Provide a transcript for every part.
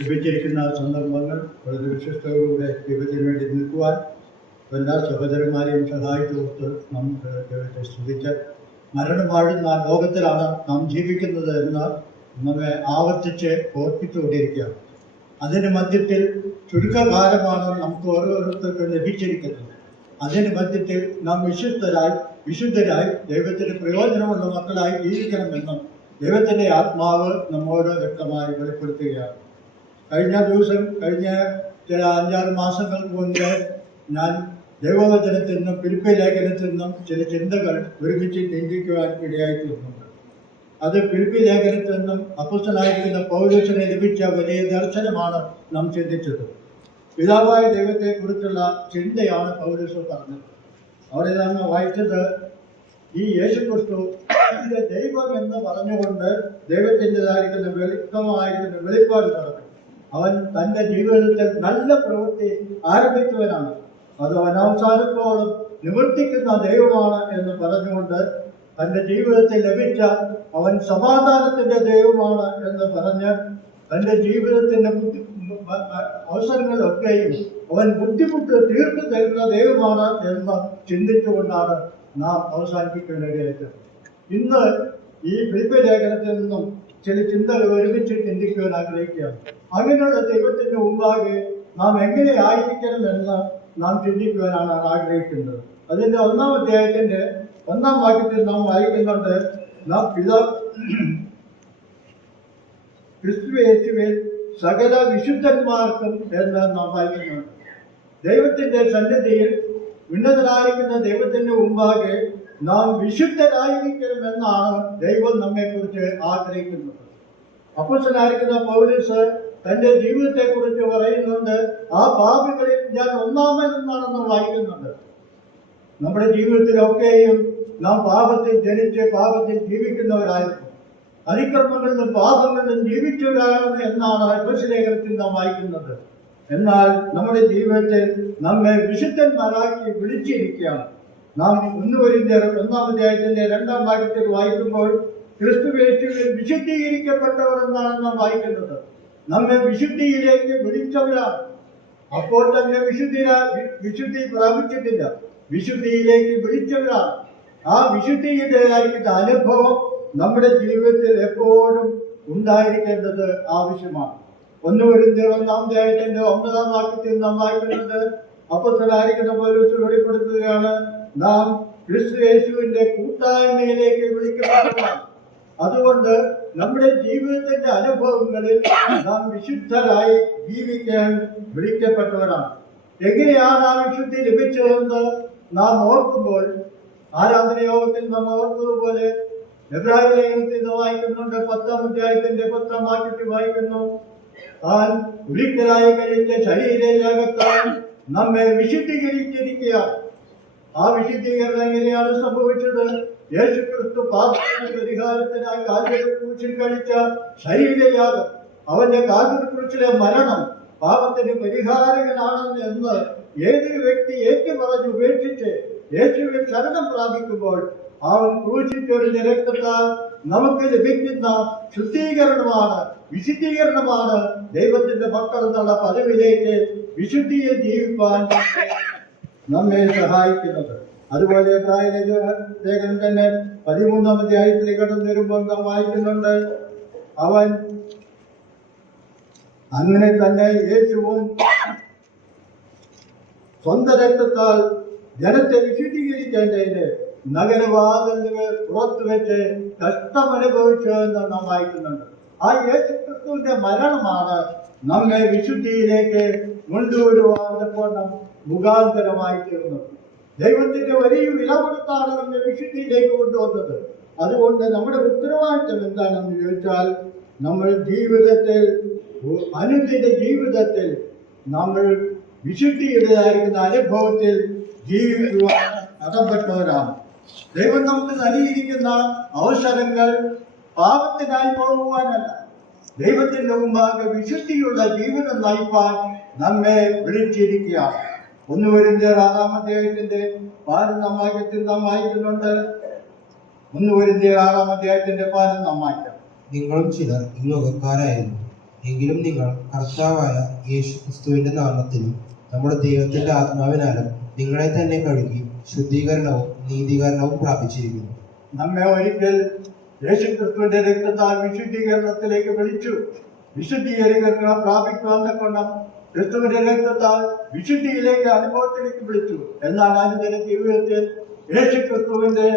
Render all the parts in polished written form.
ലഭിച്ചിരിക്കുന്ന സന്ദർഭങ്ങൾ വളരെ വിശ്വസ്തയോടുകൂടെ ദൈവത്തിന് വേണ്ടി നിൽക്കുവാൻ എല്ലാ സഹോദരന്മാരെയും സഹായിച്ചു കൊടുത്ത് നമുക്ക് ദൈവത്തെ സ്തുതിച്ച് മരണമാടുന്ന ലോകത്തിലാണ് നാം ജീവിക്കുന്നത് എന്ന് നമ്മെ ആവർത്തിച്ച് ഓർപ്പിച്ചുകൊണ്ടിരിക്കുകയാണ്. അതിന് മധ്യത്തിൽ ചുരുക്കകാലമാണ് നമുക്ക് ഓരോരുത്തർക്കും ലഭിച്ചിരിക്കുന്നത്. അതിന് മധ്യത്തിൽ നാം വിശുദ്ധരായി ദൈവത്തിന് പ്രയോജനമുള്ള മക്കളായി ജീവിക്കണമെന്നും ദൈവത്തിൻ്റെ ആത്മാവ് നമ്മോട് വ്യക്തമായി വെളിപ്പെടുത്തുകയാണ്. കഴിഞ്ഞ ചില 5-6 മാസങ്ങൾക്ക് മുൻപ് ഞാൻ ദൈവവചനത്തിൽ നിന്നും ഫിലിപ്പി ലേഖനത്തിൽ നിന്നും ചില ചിന്തകൾ ഒരുമിച്ച് ചിന്തിക്കുവാൻ ഇടയായിത്തീർന്നുണ്ട്. അത് ഫിലിപ്പി ലേഖനത്തിൽ നിന്നും അപ്പോസ്തലനായിരിക്കുന്ന പൗലോസിന് ലഭിച്ച വലിയ ദർശനമാണ് നാം ചിന്തിച്ചത്. പിതാവായ ദൈവത്തെക്കുറിച്ചുള്ള ചിന്തയാണ് പൗലോസ് പറഞ്ഞത്. അവിടെ നാം വായിച്ചത്, ഈ യേശുക്രിസ്തു ദൈവം എന്ന് പറഞ്ഞുകൊണ്ട് ദൈവത്തിൻ്റെതായിരിക്കുന്ന വ്യക്തമായിരിക്കുന്ന വെളിപ്പാട് പറഞ്ഞു. അവൻ തൻ്റെ ജീവിതത്തിൽ നല്ല പ്രവൃത്തി ആരംഭിച്ചവനാണ്, അത് അവൻ അവസാനത്തോളം നിവർത്തിക്കുന്ന ദൈവമാണ് എന്ന് പറഞ്ഞുകൊണ്ട് തൻ്റെ ജീവിതത്തിൽ ലഭിച്ച അവൻ സമാധാനത്തിൻ്റെ ദൈവമാണ് എന്ന് പറഞ്ഞ് തൻ്റെ ജീവിതത്തിൻ്റെ അവസരങ്ങളൊക്കെയും അവൻ ബുദ്ധിമുട്ട് തീർത്തു തരുന്ന ദൈവമാണ് എന്ന് ചിന്തിച്ചുകൊണ്ടാണ് നാം അവസാനിപ്പിക്കേണ്ടത്. ഇന്ന് ഈ ഫിലിപ്പി ലേഖനത്തിൽ നിന്നും ചില ചിന്തകൾ ഒരുമിച്ച് ചിന്തിക്കുവാൻ ആഗ്രഹിക്കുകയാണ്. അങ്ങനെയുള്ള ദൈവത്തിന്റെ മുമ്പാകെ നാം എങ്ങനെ ആയിരിക്കണം എന്ന് നാം ചിന്തിക്കുവാനാണ് ആഗ്രഹിക്കുന്നത്. അതിന്റെ 1-ാം അധ്യായത്തിന്റെ 1-ാം വാക്യത്തിൽ നാം വായിക്കുന്നുണ്ട്, നാം ക്രിസ്തുയേശുവിൽ സകല വിശുദ്ധന്മാർക്കും എന്ന് നാം വായിക്കുന്നുണ്ട്. ദൈവത്തിന്റെ സന്നിധിയിൽ ഉന്നതനായിരിക്കുന്ന ദൈവത്തിന്റെ മുമ്പാകെ നാം വിശുദ്ധരായിരിക്കണമെന്നാണ് ദൈവം നമ്മെക്കുറിച്ച് ആഗ്രഹിക്കുന്നത്. അപ്പോസ്തലനായിരിക്കുന്ന പൗലോസ് തന്റെ ജീവിതത്തെക്കുറിച്ച് പറയുന്നുണ്ട്, ആ പാപികളിൽ ഞാൻ ഒന്നാമനെന്നാണെന്ന് വായിക്കുന്നുണ്ട്. നമ്മുടെ ജീവിതത്തിലൊക്കെയും നാം പാപത്തിൽ ജനിച്ച് പാപത്തിൽ ജീവിക്കുന്നവരായിരുന്നു, അതിക്രമങ്ങളിലും പാപങ്ങളിലും ജീവിച്ചവരാണ് എന്നാണ് എഫെസ്യ ലേഖനത്തിൽ നാം വായിക്കുന്നത്. എന്നാൽ നമ്മുടെ ജീവിതത്തിൽ നമ്മെ വിശുദ്ധന്മാരാക്കി വിളിച്ചിരിക്കുകയാണ്. നാം 1 കൊരിന്ത്യർ 1-ാം അധ്യായത്തിന്റെ 2-ാം വാക്യത്തിൽ വായിക്കുമ്പോൾ ക്രിസ്തുയേശുവിൽ വിശുദ്ധീകരിക്കപ്പെട്ടവർ എന്നാണ് നാം വായിക്കുന്നത്. നമ്മെ വിശുദ്ധിയിലേക്ക് വിളിച്ചവരാണ്. അപ്പോൾ തന്നെ വിശുദ്ധി പ്രാപിച്ചിട്ടില്ല, വിശുദ്ധിയിലേക്ക് വിളിച്ചവരാണ്. ആ വിശുദ്ധിയിലായിരിക്കുന്ന അനുഭവം നമ്മുടെ ജീവിതത്തിൽ എപ്പോഴും ഉണ്ടായിരിക്കേണ്ടത് ആവശ്യമാണ്. 1 കൊരിന്ത്യർ 1-ാം അധ്യായത്തിന്റെ 9-ാം വാക്യത്തിൽ നാം വായിക്കുന്നത്, അപ്പോസ്തലനായിരിക്കുന്ന പൗലോസ് വെളിപ്പെടുത്തുകയാണ്, നാം ക്രിസ്തുയേശുവിന്റെ കൂട്ടായ്മയിലേക്ക് വിളിക്കപ്പെട്ടവരാണ്. അതുകൊണ്ട് നമ്മുടെ ജീവിതത്തിന്റെ അനുഭവങ്ങളിൽ നാം വിശുദ്ധരായി ജീവിക്കാൻ വിളിക്കപ്പെട്ടവരാണ്. എങ്ങനെയാണ് ആ വിശുദ്ധി ലഭിച്ചതെന്ന് നാം ഓർക്കുമ്പോൾ, ആരാധനയോഗത്തിൽ നാം ഓർത്തതുപോലെ എബ്രായ ലേഖനത്തിൽ വായിക്കുന്നുണ്ട്, 10-ാം അധ്യായത്തിന്റെ 10-ാം വാക്യത്തിൽ വായിക്കുന്നു, താൻ ഒരിക്കലായി കഴിച്ച ശരീരയാഗത്താൽ നമ്മെ വിശുദ്ധീകരിച്ചിരിക്കുക. ആ വിശുദ്ധീകരണം എങ്ങനെയാണ് സംഭവിച്ചത്? യേശുക്രിസ്തു പാപത്തിന്റെ പരിഹാരത്തിനായി കാൽവരി ക്രൂശിൽ കഴിച്ച ശരീരയാഗം, അവന്റെ കാൽവരി ക്രൂശിലെ മരണം പാപത്തിന് പരിഹാരകനാണെന്ന് എന്ന് ഏതൊരു വ്യക്തി ഏറ്റുപറഞ്ഞ് ഉപേക്ഷിച്ച് യേശുവിൽ ശരണം പ്രാപിക്കുമ്പോൾ അവൻ ക്രൂശിച്ചൊരു രക്തത്താൽ നമുക്ക് ലഭിക്കുന്ന ശുദ്ധീകരണമാണ്, വിശുദ്ധീകരണമാണ് ദൈവത്തിന്റെ മക്കൾ എന്നുള്ള പദവിയിലേക്ക് വിശുദ്ധിയിൽ ജീവിക്കാൻ നമ്മെ സഹായിക്കുന്നത്. അതുപോലെ എബ്രായ ലേഖനം തന്നെ 13-ാം അധ്യായത്തിലേക്ക് കടന്നു വരുമ്പോൾ നാം വായിക്കുന്നുണ്ട്, അവൻ അങ്ങനെ തന്നെ യേശുവും സ്വന്തം രക്തത്താൽ ജനത്തെ വിശുദ്ധീകരിക്കേണ്ടതിന് നഗരവാതിലുകൾ പുറത്തു വെച്ച് കഷ്ടമനുഭവിച്ചു എന്ന് നാം വായിക്കുന്നുണ്ട്. ആ യേശുക്രിസ്തുവിന്റെ മരണമാണ് നമ്മെ വിശുദ്ധിയിലേക്ക് കൊണ്ടുവരുവാൻ മുഖാന്തരമായി തീർന്നത്. ദൈവത്തിന്റെ വലിയ വില കൊടുത്താണ് നമ്മെ വിശുദ്ധിയിലേക്ക് കൊണ്ടുവന്നത്. അതുകൊണ്ട് നമ്മുടെ ഉത്തരവാദിത്വം എന്താണെന്ന് ചോദിച്ചാൽ, നമ്മൾ ജീവിതത്തിൽ അനുദിന ജീവിതത്തിൽ നമ്മൾ വിശുദ്ധിയുടേതായിരിക്കുന്ന അനുഭവത്തിൽ ജീവിക്കുവാൻ കടപ്പെട്ടവരാണ്. ദൈവം നമുക്ക് നൽകിയിരിക്കുന്ന അവസരങ്ങൾ പാപത്തിനായി പോകുവാനല്ല, ദൈവത്തിന്റെ മുമ്പാകെ വിശുദ്ധിയുള്ള ജീവിതം നയിപ്പാൻ നമ്മെ വിളിച്ചിരിക്കുകയാണ്. 1 കൊരിന്ത്യർ 6-ാം അധ്യായത്തിന്റെ 15-ാം വാക്യത്തിൽ നാം വായിക്കുന്നുണ്ട്. 1 കൊരിന്ത്യർ 6-ാം അധ്യായത്തിന്റെ 15-ാം വാക്യം, നിങ്ങളും ചിലർ ഈ ലോകക്കാരായിരുന്നു, എങ്കിലും നിങ്ങൾ കർത്താവായ യേശു ക്രിസ്തുവിന്റെ നാമത്തിലും നമ്മുടെ ദൈവത്തിന്റെ ആത്മാവിനാലും നിങ്ങളെ തന്നെ കഴുകി ശുദ്ധീകരണവും നീതീകരണവും പ്രാപിച്ചിരിക്കുന്നു. നമ്മെ ഒരിക്കൽ യേശു ക്രിസ്തുവിന്റെ രക്തത്താൽ വിശുദ്ധീകരണത്തിലേക്ക് വിളിച്ചു. വിശുദ്ധീകരണം പ്രാപിക്കുവാൻ കൊണ്ടും ക്രിസ്തുവിന്റെ രക്തത്താൽ വിശുദ്ധിയിലേക്ക് അനുഭവത്തിലേക്ക് വിളിച്ചു. എന്നാൽ അനുദിന ജീവിതത്തിൽ യേശു ക്രിസ്തുവിന്റെ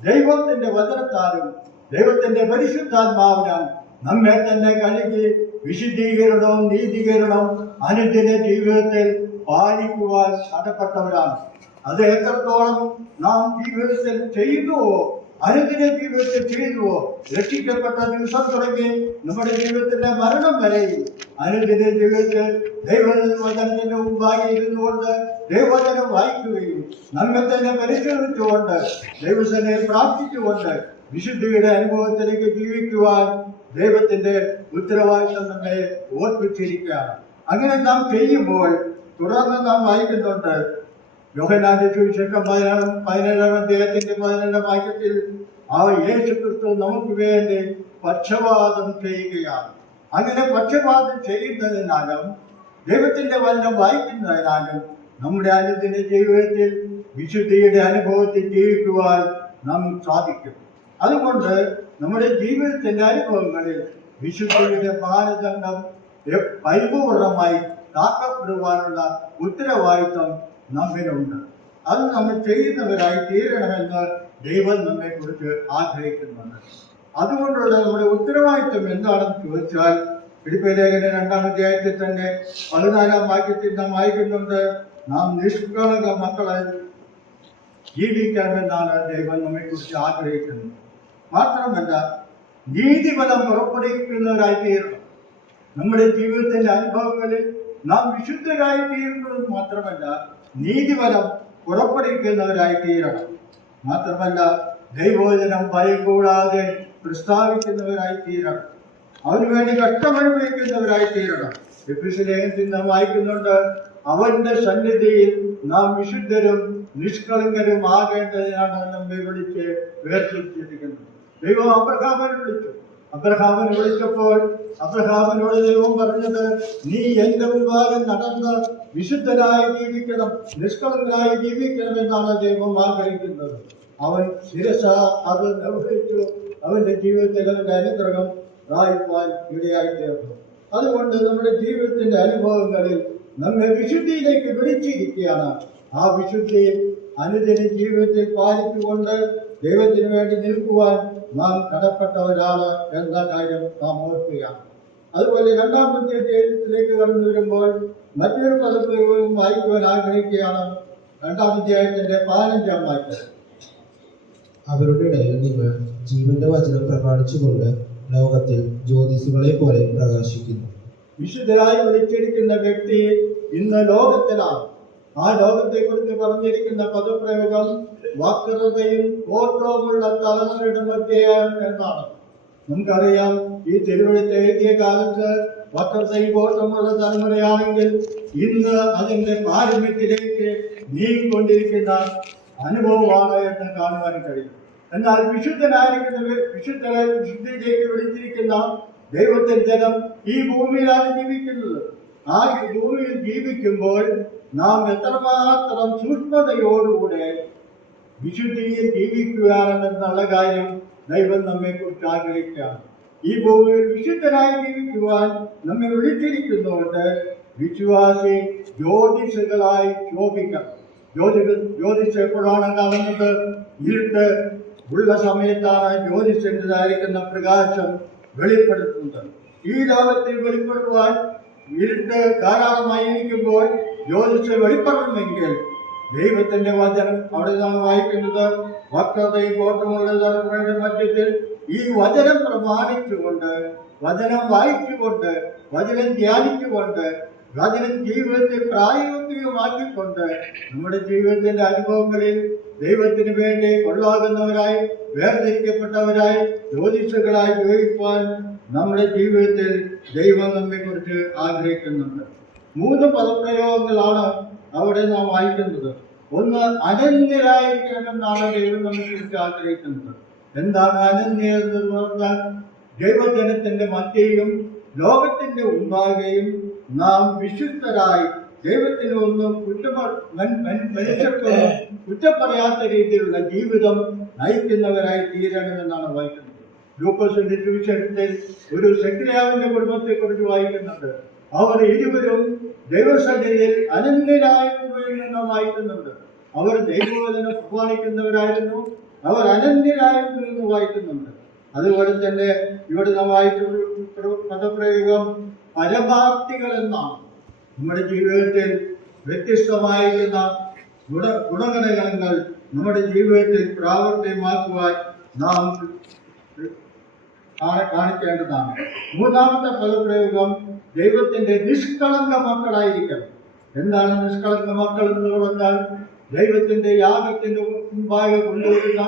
ദൈവത്തിന്റെ വചനത്താലും ദൈവത്തിന്റെ പരിശുദ്ധാത്മാവിനാൽ നമ്മെ തന്നെ കഴുകി വിശുദ്ധീകരണവും നീതീകരണവും അനുദിന ജീവിതത്തിൽ പാലിക്കുവാൻ കടപ്പെട്ടവരാണ്. അത് എത്രത്തോളം നാം ജീവിതത്തിൽ ചെയ്യുന്നുവോ, അനുദിന ജീവിതത്തിൽ ചെയ്യുന്നുവോ, രക്ഷിക്കപ്പെട്ട ദിവസം തുടങ്ങി നമ്മുടെ ജീവിതത്തിന്റെ മരണം വരെയും അനുദിന ജീവിതത്തിൽ ദൈവവചനത്തിന് മുമ്പായി ഇരുന്നുകൊണ്ട് ദൈവവചനം വായിക്കുകയും നമ്മെ തന്നെ പരിശോധിച്ചുകൊണ്ട് ദൈവത്തിനെ പ്രാർത്ഥിച്ചുകൊണ്ട് വിശുദ്ധിയുടെ അനുഭവത്തിലേക്ക് ജീവിക്കുവാൻ ദൈവത്തിന്റെ ഉത്തരവാദിത്വം നമ്മെ ഓർപ്പിച്ചിരിക്കുകയാണ്. അങ്ങനെ നാം ചെയ്യുമ്പോൾ തുടർന്ന് നാം വായിക്കുന്നുണ്ട്. യോഹന്നാന്റെ സുവിശേഷം 17-ാം അധ്യായത്തിന്റെ 17-ാം വാക്യത്തിൽ ആ യേശു ക്രിസ്തു നമുക്ക് വേണ്ടി പക്ഷപാതം ചെയ്യുകയാണ്. അങ്ങനെ പക്ഷപാതം ചെയ്യുന്നതിനാലും ദൈവത്തിന്റെ വചനം വായിക്കുന്നതിനാലും നമ്മുടെ അനുദിന ജീവിതത്തിൽ വിശുദ്ധിയുടെ അനുഭവത്തിൽ ജീവിക്കുവാൻ നാം സാധിക്കും. അതുകൊണ്ട് നമ്മുടെ ജീവിതത്തിന്റെ അനുഭവങ്ങളിൽ വിശുദ്ധിയുടെ മാനദണ്ഡം പരിപൂർണമായി കാക്കപ്പെടുവാനുള്ള ഉത്തരവാദിത്വം നമ്മിലുണ്ട്. അത് നമ്മൾ ചെയ്യുന്നവരായി തീരണമെന്ന് ദൈവം നമ്മെ കുറിച്ച് ആഗ്രഹിക്കുന്നുണ്ട്. അതുകൊണ്ടുള്ള നമ്മുടെ ഉത്തരവാദിത്വം എന്താണെന്ന് ചോദിച്ചാൽ ഫിലിപ്പിയ ലേഖനം 2-ാം അധ്യായത്തിൽ തന്നെ 14-ാം വാക്യത്തിൽ നാം വായിക്കുന്നുണ്ട്. നാം നിഷ്കളങ്ക മക്കളെ ജീവിക്കണമെന്നാണ് ദൈവം നമ്മെ കുറിച്ച് ആഗ്രഹിക്കുന്നത്. മാത്രമല്ല നീതിഫലം പുറപ്പെടുവിക്കുന്നവരായി തീരണം. നമ്മുടെ ജീവിതത്തിന്റെ അനുഭവങ്ങളിൽ നാം വിശുദ്ധരായി തീരുന്നത് മാത്രമല്ല, നീതിഫലം പുറപ്പെടുവിക്കുന്നവരായി തീരണം. മാത്രമല്ല ദൈവവചനം ഭയം കൂടാതെ പ്രസ്താവിക്കുന്നവരായി തീരണം. അവനുവേണ്ടി കഷ്ടമനുഭവിക്കുന്നവരായി തീരണം. എഫെസ്യ ലേഖനത്തിൽ നാം വായിക്കുന്നുണ്ട്, അവന്റെ സന്നിധിയിൽ നാം വിശുദ്ധരും നിഷ്കളങ്കരും ആകേണ്ടതിനാണ് നമ്മെ വിളിച്ച് വേർതിരിച്ചിരിക്കുന്നത്. ദൈവം അബ്രഹാമിനെ വിളിച്ചു. അബ്രഹാമിനെ വിളിച്ചപ്പോൾ അബ്രഹാമിനോട് ദൈവം പറഞ്ഞത്, നീ എന്റെ മുൻപാകെ നടന്ന് വിശുദ്ധനായി ജീവിക്കണം, നിഷ്കളങ്കനായി ജീവിക്കണം എന്നാണ് ദൈവം ആഗ്രഹിക്കുന്നത്. അവൻ ശിരസ അത് നിർവഹിച്ചു. അവന്റെ ജീവിതത്തിൽ അവന്റെ അനുഗ്രഹം പ്രാപിപ്പാൻ ഇടയായി തീർന്നു. അതുകൊണ്ട് നമ്മുടെ ജീവിതത്തിന്റെ അനുഭവങ്ങളിൽ നമ്മെ വിശുദ്ധിയിലേക്ക് വിളിച്ചിരിക്കുകയാണ്. ആ വിശുദ്ധിയിൽ അനുദിന ജീവിതത്തിൽ പാലിച്ചുകൊണ്ട് ദൈവത്തിന് വേണ്ടി നിൽക്കുവാൻ നാം കടപ്പെട്ടവരാണ് എന്ന കാര്യം നാം ഓർക്കുകയാണ്. അതുപോലെ 2-ാം അധ്യായത്തിലേക്ക് കടന്നു വരുമ്പോൾ മറ്റൊരു പദപ്രയോഗം വായിക്കുവാൻ ആഗ്രഹിക്കുകയാണ്. 2-ാം അധ്യായത്തിന്റെ 15-ാം വാക്യം. അവരുടെ ഇടയിൽ നിങ്ങൾ ജീവന്റെ വചനം പ്രമാണിച്ചുകൊണ്ട് ലോകത്തിൽ ജ്യോതിസുകളെ പോലെ പ്രകാശിക്കുന്നു. വിശുദ്ധരായി വിളിച്ചിരിക്കുന്ന വ്യക്തി ഇന്ന് ലോകത്തിലാണ്. ആ ലോകത്തെ കുറിച്ച് പറഞ്ഞിരിക്കുന്ന പദപ്രയോഗം വക്രതയും കോട്ടവുമുള്ള തലമുറയുടെ മധ്യയാണ് എന്നാണ്. നമുക്കറിയാം, ഈ തിരുവഴുത്ത് എഴുതിയ കാലത്ത് വക്രതയും കോട്ടമുള്ള തലമുറയാണെങ്കിൽ ഇന്ന് അതിന്റെ പാരമ്യത്തിലേക്ക് നീങ്ങിക്കൊണ്ടിരിക്കുന്ന അനുഭവമാണ് എന്ന് കാണുവാൻ കഴിയും. എന്നാൽ വിശുദ്ധരെ വിശുദ്ധിയിലേക്ക് വിളിച്ചിരിക്കുന്ന ദൈവത്തിന്റെ ജനം ഈ ഭൂമിയിലാണ് ജീവിക്കുന്നത്. ആ ഭൂമിയിൽ ജീവിക്കുമ്പോൾ നാം എത്രമാത്രം സൂക്ഷ്മതയോടുകൂടെ വിശുദ്ധിയിൽ ജീവിക്കുകയാണെന്നുള്ള കാര്യം ദൈവം നമ്മെ കുറിച്ച് ആഗ്രഹിക്കുകയാണ്. ഈ ഭൂമിയിൽ വിശുദ്ധരായി ജീവിക്കുവാൻ നമ്മെ വിളിച്ചിരിക്കുന്നതുകൊണ്ട് വിശ്വാസി ജ്യോതിഷകളായി ശോഭിക്കണം. ജ്യോതിഷ് എപ്പോഴാണ് കാണുന്നത്? ഇരുട്ട് ഉള്ള സമയത്താണ് ജ്യോതിഷൻ്റെതായിരിക്കുന്ന പ്രകാശം വെളിപ്പെടുത്തുന്നത്. ഈ ലോകത്തിൽ വെളിപ്പെടുവാൻ ഇരുട്ട് ധാരാളമായി ഇരിക്കുമ്പോൾ ജ്യോതിഷ് വെളിപ്പെടണമെങ്കിൽ ദൈവത്തിന്റെ വചനം, അവിടെ നാം വായിക്കുന്നത്, വക്രതയും കോട്ടമുള്ള തലമുറയുടെ മധ്യത്തിൽ ഈ വചനം പ്രമാണിച്ചുകൊണ്ട്, വചനം വായിച്ചുകൊണ്ട്, വചനം ധ്യാനിച്ചുകൊണ്ട്, വചനം ജീവിതത്തിൽ പ്രായോഗികമാക്കിക്കൊണ്ട് നമ്മുടെ ജീവിതത്തിന്റെ അനുഭവങ്ങളിൽ ദൈവത്തിന് വേണ്ടി കൊള്ളാകുന്നവരായി, വേർതിരിക്കപ്പെട്ടവരായി, ജ്യോതിഷകളായി ജീവിക്കുവാൻ നമ്മുടെ ജീവിതത്തിൽ ദൈവം നമ്മെ കുറിച്ച് ആഗ്രഹിക്കുന്നുണ്ട്. 3 പദപ്രയോഗങ്ങളാണ് അവിടെ നാം വായിക്കുന്നത്. ഒന്ന്, അനന്യരായിരിക്കണമെന്നാണ് ദൈവം നമ്മെ കുറിച്ച് ആഗ്രഹിക്കുന്നത്. എന്താണ് അനന്യ എന്ന് പറഞ്ഞാൽ? ദൈവജനത്തിന്റെ മധ്യയിലും ലോകത്തിന്റെ മുമ്പാകെയും നാം വിശുദ്ധരായി ദൈവത്തിന് ഒന്നും മനുഷ്യർക്കൊന്നും കുറ്റം പറയാത്ത രീതിയിലുള്ള ജീവിതം നയിക്കുന്നവരായി തീരണമെന്നാണ് വായിക്കുന്നത്. ലൂക്കോസിന്റെ സുവിശേഷത്തിൽ ഒരു സെക്രിയാവിന്റെ കുടുംബത്തെക്കുറിച്ച് വായിക്കുന്നുണ്ട്. അവർ ഇരുവരും ദൈവസന്നിധിയിൽ അനന്യരായിരുന്നു വായിക്കുന്നുണ്ട്. അവർ ദൈവവചനം പ്രമാണിക്കുന്നവരായിരുന്നു, അവർ അനന്യരായിരുന്നു എന്ന് വായിക്കുന്നുണ്ട്. അതുപോലെ തന്നെ ഇവിടെ നാം വായിച്ച പദപ്രയോഗം പരമാർത്ഥികൾ എന്നാണ്. നമ്മുടെ ജീവിതത്തിൽ വ്യത്യസ്തമായിരിക്കുന്ന ഗുണഗണങ്ങൾ നമ്മുടെ ജീവിതത്തിൽ പ്രാവർത്തികമാക്കുവാൻ നാം കാണിക്കേണ്ടതാണ്. മൂന്നാമത്തെ പദപ്രയോഗം ദൈവത്തിന്റെ നിഷ്കളങ്ക മക്കളായിരിക്കണം. എന്താണ് നിഷ്കളങ്ക മക്കൾ എന്ന് പറഞ്ഞാൽ, ദൈവത്തിന്റെ യാഗത്തിന് മുമ്പാകെ കൊണ്ടുവരുന്ന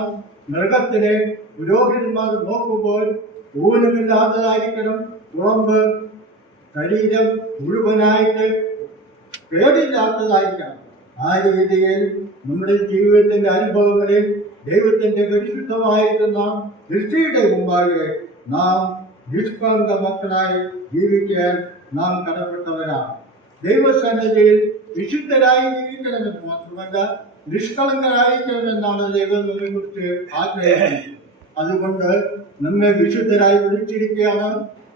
മൃഗത്തിനെ പുരോഹിതന്മാർ നോക്കുമ്പോൾ ഊനമില്ലാത്തതായിരിക്കണം, ഉറമ്പ് ശരീരം മുഴുവനായിട്ട് കേടില്ലാത്തതായിരിക്കണം. ആ രീതിയിൽ നമ്മുടെ ജീവിതത്തിന്റെ അനുഭവങ്ങളിൽ ദൈവത്തിന്റെ പരിശുദ്ധമായിരിക്കുന്ന ദൃഷ്ടിയുടെ മുമ്പാകെ നാം നിഷ്കളങ്ക മക്കളായി ജീവിക്കാൻ നാം കടപ്പെട്ടവരാണ്. ദൈവസന്നിധിയിൽ വിശുദ്ധരായി ജീവിക്കണമെന്ന് മാത്രമല്ല, നിഷ്കളങ്കരായിരിക്കണമെന്നാണ് ദൈവം നമ്മെ കുറിച്ച് ആഗ്രഹിക്കുന്നത്. അതുകൊണ്ട് നമ്മെ വിശുദ്ധരായി വിളിച്ചിരിക്കുകയാണ്.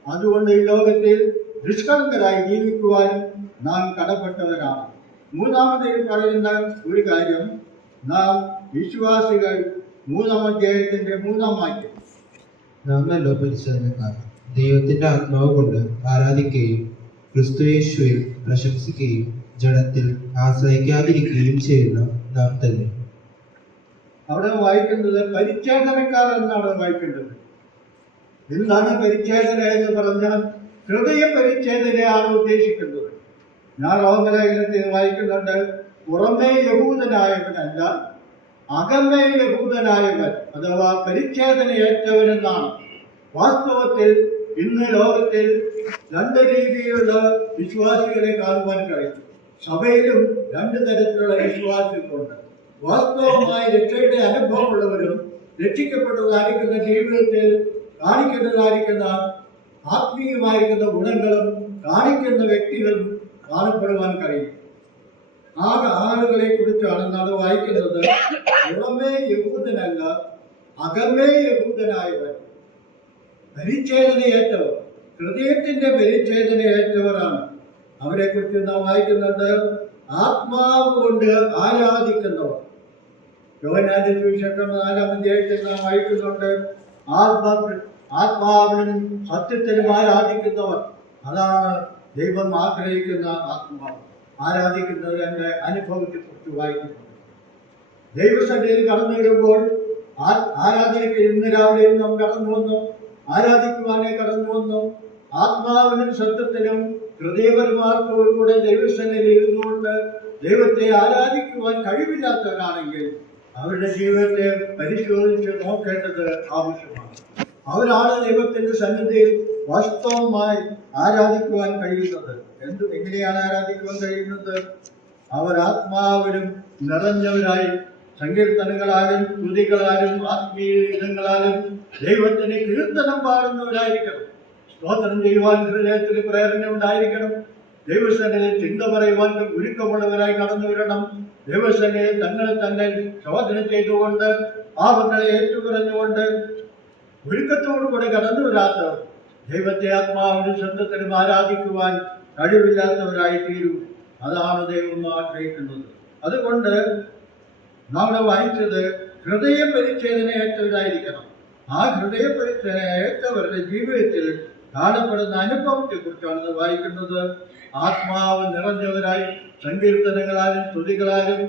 അതുകൊണ്ട് ഈ ലോകത്തിൽ നിഷ്കളങ്കരായി ജീവിക്കുവാനും നാം കടപ്പെട്ടവരാണ്. മൂന്നാമതായി പറയുന്ന ഒരു കാര്യം, നാം വിശ്വാസികൾ 3-ാം അധ്യായത്തിന്റെ 3-ാം വാക്യം, നാമല്ലോ പരിശോധനക്കാർ ദൈവത്തിന്റെ ആത്മാവ് കൊണ്ട് ആരാധിക്കുകയും ക്രിസ്തുയേശുവിൽ പ്രശംസിക്കുകയും ജഡത്തിൽ ആശ്രയിക്കാതിരിക്കുകയും ചെയ്യുന്ന നാം തന്നെ. അവിടെ വായിക്കുന്നത് പരിച്ഛേദനക്കാർ എന്നാണ് വായിക്കേണ്ടത്. എന്താണ് പരിച്ഛേദന എന്ന് പറഞ്ഞാൽ, ഹൃദയ പരിച്ഛേദനയാണ് ഉദ്ദേശിക്കുന്നത്. ഞാൻ റോമലേഖനത്തിൽ വായിക്കുന്നുണ്ട്, പുറമേ യഹൂദനായവനല്ല അകമേ യഹൂദനായവൻ അഥവാ പരിച്ഛേദനയേറ്റവനെന്നാണ്. വാസ്തവത്തിൽ ഇന്ന് ലോകത്തിൽ 2 രീതിയിലുള്ള വിശ്വാസികളെ കാണുവാൻ കഴിയും. സഭയിലും 2 തരത്തിലുള്ള വിശ്വാസികളുണ്ട്. വാസ്തവമായി രക്ഷയുടെ അനുഭവമുള്ളവരും രക്ഷിക്കപ്പെട്ടതായിരിക്കുന്ന ജീവിതത്തിൽ കാണിക്കുന്നതായിരിക്കുന്ന ആത്മീയമായിരിക്കുന്ന ഗുണങ്ങളും കാണിക്കുന്ന വ്യക്തികളും കാണപ്പെടുവാൻ കഴിയും. ആ ആളുകളെ കുറിച്ചാണ് നാം വായിക്കുന്നത്. പുറമേ യഹൂദനല്ല അകമേ യഹൂദനായവൻ, പരിച്ഛേദനയേറ്റവർ, ഹൃദയത്തിന്റെ പരിച്ഛേദനയേറ്റവരാണ്. അവരെ കുറിച്ച് നാം വായിക്കുന്നത് ആത്മാവ് കൊണ്ട് ആരാധിക്കുന്നവർ. യോഹന്നാന്റെ സുവിശേഷം 4-ാം അധ്യായത്തിൽ നാം വായിക്കുന്നുണ്ട്, ആത്മാവിനും സത്യത്തിനും ആരാധിക്കുന്നവർ. അതാണ് ദൈവം ആഗ്രഹിക്കുന്ന ആത്മാവ്. ആരാധിക്കുന്നത് എന്റെ അനുഭവത്തെ കുറിച്ച് വായിക്കുന്നുണ്ട്. ദൈവസന്നിധിയിൽ കടന്നു വരുമ്പോൾ ആരാധനയ്ക്ക് ഇന്ന് രാവിലെ നാം കടന്നു വന്നു, ആരാധിക്കുവാനെ കടന്നു വന്നു. ആത്മാവിനും സത്യത്തിനും ഹൃദയപരമാർത്ഥത്തോടുകൂടെ ദൈവസന്നിധിയിൽ ഇരുന്നുകൊണ്ട് ദൈവത്തെ ആരാധിക്കുവാൻ കഴിവില്ലാത്തവരാണെങ്കിൽ അവരുടെ ജീവിതത്തെ പരിശോധിച്ച് നോക്കേണ്ടത് ആവശ്യമാണ്. അവരാണ് ദൈവത്തിന്റെ സന്നിധിയിൽ വാസ്തവമായി ആരാധിക്കുവാൻ കഴിയുന്നത്. എങ്ങനെയാണ് ആരാധിക്കുവാൻ കഴിയുന്നത്? അവർ ആത്മാവിനും നിറഞ്ഞവരായി സങ്കീർത്തനങ്ങളാലും സ്തുതികളാലും ആത്മീയ ഗീതങ്ങളാലും ദൈവത്തിന് കീർത്തനം പാടുന്നവരായിരിക്കണം. സ്തോത്രം ചെയ്യുവാൻ ഹൃദയത്തിൽ പ്രേരണ ഉണ്ടായിരിക്കണം. ദൈവസന്നിധിയിൽ ചിന്ത പറയുവാൻ ഒരുക്കമുള്ളവരായി കടന്നു വരണം. ദൈവസന്നിധിയിൽ തങ്ങളെ തന്നെ ശോധന ചെയ്തുകൊണ്ട് പാപങ്ങളെ ഏറ്റുപറഞ്ഞുകൊണ്ട് ഒരുക്കത്തോടുകൂടെ കടന്നു വരാത്തവർ ദൈവത്തെ ആത്മാവിനും ശബ്ദത്തിനും ആരാധിക്കുവാൻ കഴിവില്ലാത്തവരായി തീരും. അതാണ് ദൈവം ആഗ്രഹിക്കുന്നത്. അതുകൊണ്ട് നമ്മൾ വായിച്ചത് ഹൃദയ പരിച്ഛേദനയേറ്റവരായിരിക്കണം. ആ ഹൃദയ പരിച്ഛേദനയേറ്റവരുടെ ജീവിതത്തിൽ കാണപ്പെടുന്ന അനുഭവത്തെ കുറിച്ചാണ് വായിക്കുന്നത്. ആത്മാവ് നിറഞ്ഞവരായി സങ്കീർത്തനങ്ങളാലും സ്തുതികളാലും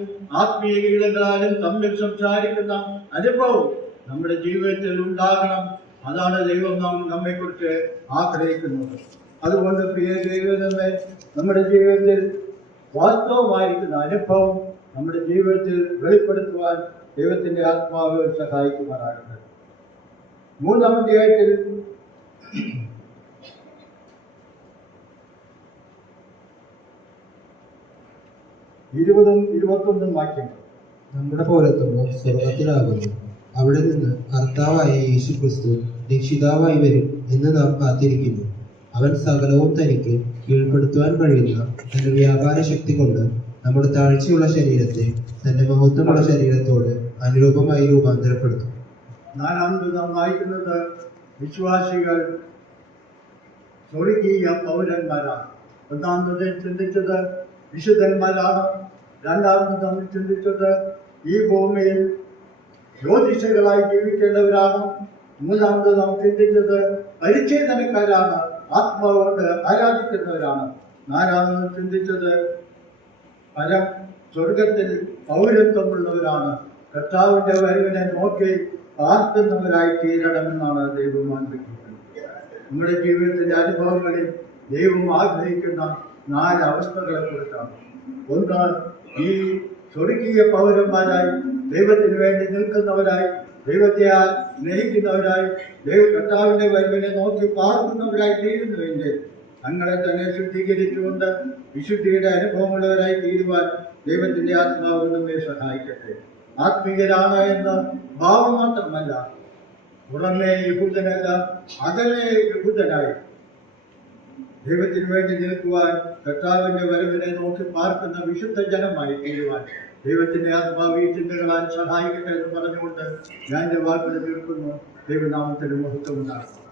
ആത്മീയ ഗീതങ്ങളാലും തമ്മിൽ സംസാരിക്കുന്ന അനുഭവം നമ്മുടെ ജീവിതത്തിൽ ഉണ്ടാകണം. അതാണ് ദൈവം നമ്മെക്കുറിച്ച് ആഗ്രഹിക്കുന്നത്. അതുകൊണ്ട് പ്രിയ ദൈവമേ, നമ്മുടെ ജീവിതത്തിൽ വാസ്തവമായിരിക്കുന്ന അനുഭവം നമ്മുടെ ജീവിതത്തിൽ വെളിപ്പെടുത്തുവാൻ ദൈവത്തിന്റെ ആത്മാവ് സഹായിക്കുമാറാകട്ടെ. 3-ാം അധ്യായത്തിൽ 20-21 വാക്യങ്ങൾ. നമ്മുടെ പൗരത്വം സ്വർഗത്തിലാകുന്നു. അവിടെ നിന്ന് കർത്താവായ യേശു ക്രിസ്തു രക്ഷിതാവായി വരും എന്ന് നാം കാത്തിരിക്കുന്നു. അവൻ സകലവും തനിക്ക് കീഴ്പ്പെടുത്തുവാൻ കഴിയുന്ന തന്റെ വ്യാപാര ശക്തി കൊണ്ട് നമ്മുടെ താഴ്ചയുള്ള ശരീരത്തെ തന്റെ മഹത്വമുള്ള ശരീരത്തോട് അനുരൂപമായി രൂപാന്തരപ്പെടുത്തും. നാലാമത് നാം വായിക്കുന്നത് വിശ്വാസികൾ സ്വർഗീയ പൗരന്മാരാണ്. ഒന്നാമത് ചിന്തിച്ചത് വിശുദ്ധന്മാരാണ്. രണ്ടാമത് നമ്മൾ ചിന്തിച്ചത് ഈ ഭൂമിയിൽ ജ്യോതിഷകളായി ജീവിക്കേണ്ടവരാണ്. മൂന്നാമത് നാം ചിന്തിച്ചത് പരിച്ഛേദനക്കാരാണ്, ആത്മാവ് കൊണ്ട് ആരാധിക്കുന്നവരാണ്. നാലാമത് ചിന്തിച്ചത് സ്വർഗത്തിൽ പൗരത്വമുള്ളവരാണ്, കർത്താവിന്റെ വരവിനെ നോക്കി പ്രാർത്ഥിക്കുന്നവരായി തീരണമെന്നാണ് ദൈവം ആഗ്രഹിക്കുന്നത്. നമ്മുടെ ജീവിതത്തിന്റെ അനുഭവങ്ങളിൽ ദൈവം ആഗ്രഹിക്കുന്ന 4 അവസ്ഥകളെ കുറിച്ചാണ്. ഒന്ന്, ഈ സ്വർഗീയ പൗരന്മാരായി ദൈവത്തിന് വേണ്ടി നിൽക്കുന്നവരായി, ദൈവത്തെ സ്നേഹിക്കുന്നവരായി, കർത്താവിന്റെ വരവിനെ നോക്കി പ്രാർത്ഥിക്കുന്നവരായി തീരുന്നുവെങ്കിൽ തങ്ങളെ തന്നെ ശുദ്ധീകരിച്ചുകൊണ്ട് വിശുദ്ധിയുടെ അനുഭവമുള്ളവരായി തീരുവാൻ ദൈവത്തിന്റെ ആത്മാവ് നമ്മെ സഹായിക്കട്ടെ. ആത്മീയരാണ് എന്ന് ഭാവം മാത്രമല്ല, പുറമേ യഹൂദനല്ല, അകലെ യഹൂദനായി ദൈവത്തിന് വേണ്ടി നിൽക്കുവാൻ, കർത്താവിന്റെ വരവിനെ നോക്കി പാർക്കുന്ന വിശുദ്ധ ജനമായി തീരുവാൻ ദൈവത്തിന്റെ ആത്മാവ് ഈ ചിന്തകളാൽ സഹായിക്കട്ടെ എന്ന് പറഞ്ഞുകൊണ്ട് ഞാൻ എന്റെ വാക്കുകൾ തീർക്കുന്നു. ദൈവനാമത്തിന് മഹത്വം ഉണ്ടാകും.